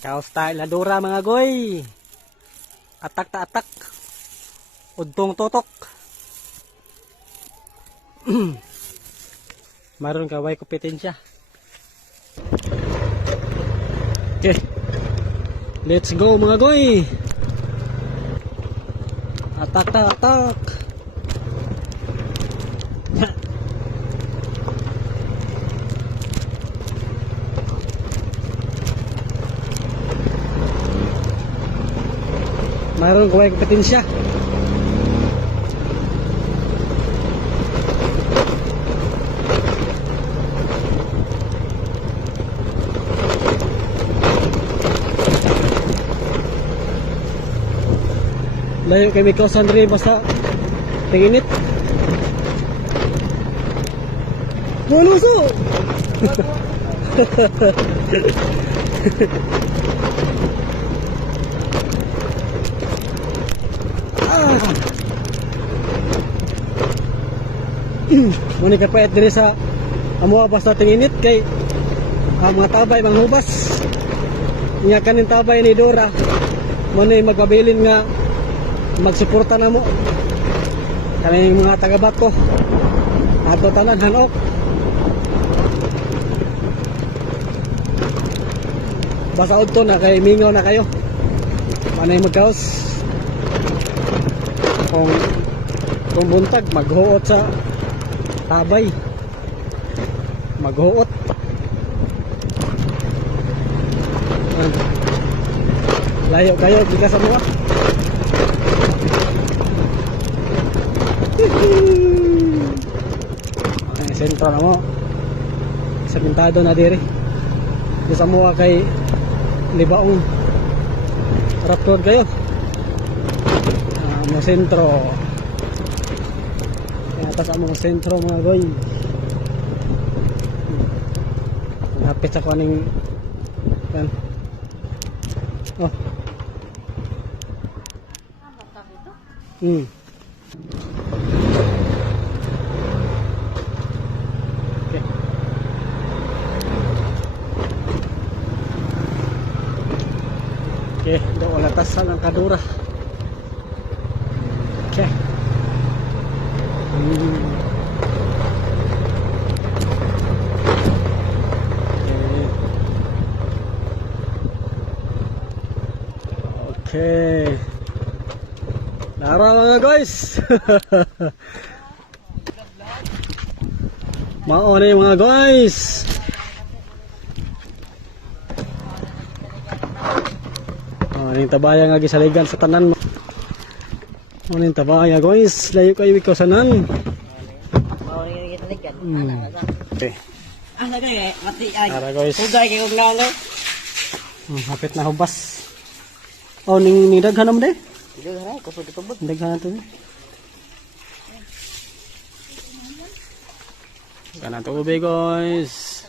Kaos tayo ladura mga goy. Atak ta atak. Udtong totok. Maroon kaway kompetensya. Okay. Let's go mga goy. Atak ta atak. Mayroon kaway kompetensya. Layo kay Mikaw Sandri basta tinginit. Buluso! Muni ka pait diri sa amuha basta tinginit kay mga tabay manghubas. Nya kanin tabay ni Dora. Muni magpabilin nga magsuporta na mo. Kaning mga taga-Bato. Ato tanan hanok. Basta udto na kay mingaw na kayo. Panay magkaos. Kung buntag maghuot sa tabay. Maghuot. Layo kayo di ka sa mga. Ay, sentro na mo. Sabintado na diri. Di sa mga kay libaong raptor kayo. Mo sentro. Kaya sa mga sentro mga goy. Napit sa kaning kan. Oh. Hmm. Okay. Okay, do wala tasan ang kadura. Okay. Okay. Lara mga guys. Mao na mga guys. Ning tabaya nga gisaligan sa tanan mo. Ning tabaya guys, layo kayo ikaw sanan. Okay. Lagay mati ay. Ara guys. Ugay kay ug nalo. Hapit na hubas. Oh ning daghan mo de. Daghan ko pud tubod. Daghan to. Kana to be guys.